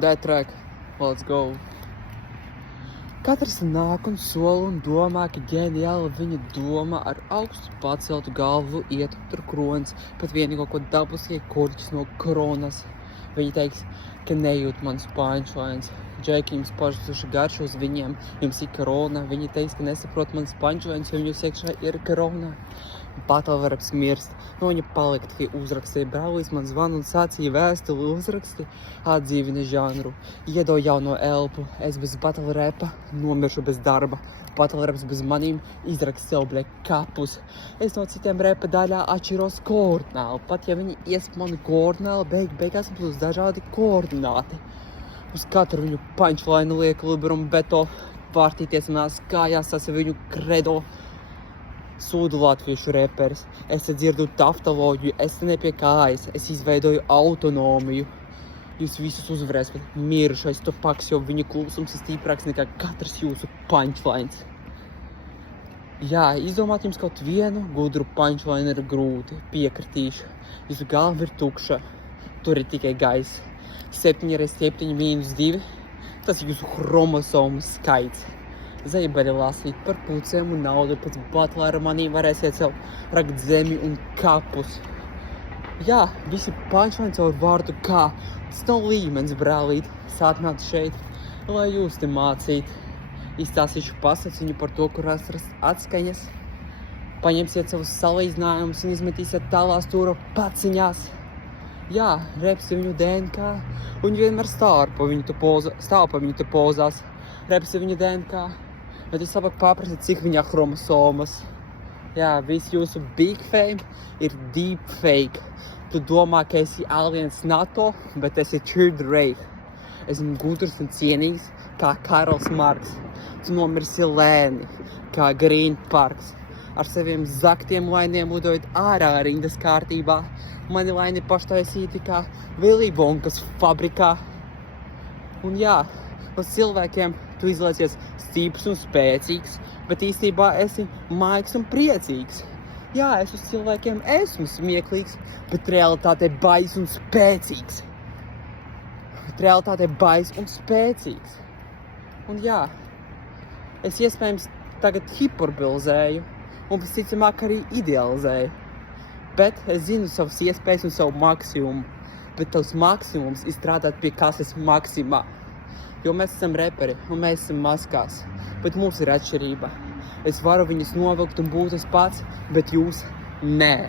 That track, let's go. Katrs nāk un sola un domā, ka ģeniāli viņa doma ar augstu paceltu galvu iet tur kronas, pat vienīgo, ko dabūsie kurķis no kronas. Viņi teiks, ka nejūt mans punchlines. Džeki, jums pašuši garš uz viņiem, jums ir korona. Viņi teiks, ka nesaprot mans punchlines, jo viņus iekšā ir korona. Battleverps mirst. No viņa palika tikai uzrakstīja. Brālis man zvan un sacīja vēstuli uzraksti. Atdzīvina žanru. Iedo jauno elpu. Es bez battlerepa nomiršu bez darba. Battlereps bez manīm izrakst sev, bļa, kapus. Es no citiem repa daļā atšķiros koordināli. Pat ja viņi iesp mani koordināli, beigās būs dažādi koordināti. Uz katru viņu punchline liek Liberum Beto. Vārtīties manās kājās, tas ir viņu kredo. Sūdu latviešu reperis. Es te dzirdu taftoloģiju, es te nepie kājas, es izveidoju autonomiju. Jūs visus uzvarēs, bet mirušais Tupaks, jo viņa klusums ir stiprāks nekā katrs jūsu punchlines. Jā, izdomāt jums kaut vienu gudru punchline ir grūti, piekritīšu. Jūsu galva ir tukša, tur ir tikai gaisa. 7x7 - 2, tas ir jūsu chromosomu skaits. Zaibaļi lasīt par pucēm un naudu, pēc batlēra manī varēsiet sev rakt zemi un kapus. Jā, visi punchlines caur vārdu kā. Tas nav līmenis, brālīt. Sātināt šeit, lai jūs te mācīt. Izstāstīšu pasaciņu par to, kur atrast atskaņas. Paņemsiet savus salīdzinājumus un izmetīsiet tālā stūra paciņās. Jā, reps ir viņu DNK, un viņi vienmēr stāv pa viņu te pozās. Reps ir viņu DNK. Bet es labāk paprasīt, cik viņā chromosomas. Jā, viss jūsu big fame ir deep fake. Tu domā, ka esi aliens NATO, bet esi Third Reich. Esmu gudrs un cienīgs, kā Karls Marks. Tu nomirsi lēni, kā Green Parks. Ar saviem zaktiem lainiem lidojot ārā rindas kārtībā. Mani laini paštaisīti kā Willy Wonkas fabrikā. Un jā, uz cilvēkiem tu izlaicies stiprs un spēcīgs, bet īstībā esi maigs un priecīgs. Jā, es uz cilvēkiem esmu smieklīgs, bet realitāte bais un spēcīgs. Un jā, es iespējams tagad hiperbolizēju un visticamāk arī idealizēju. Bet es zinu savas iespējas un savu maksimumu. Bet tavs maksimums ir strādāt pie kases maksimā. Jo mēs esam reperi un mēs esam maskās, bet mums ir atšķirība. Es varu viņus novilkt un būt tas pats, bet jūs nē.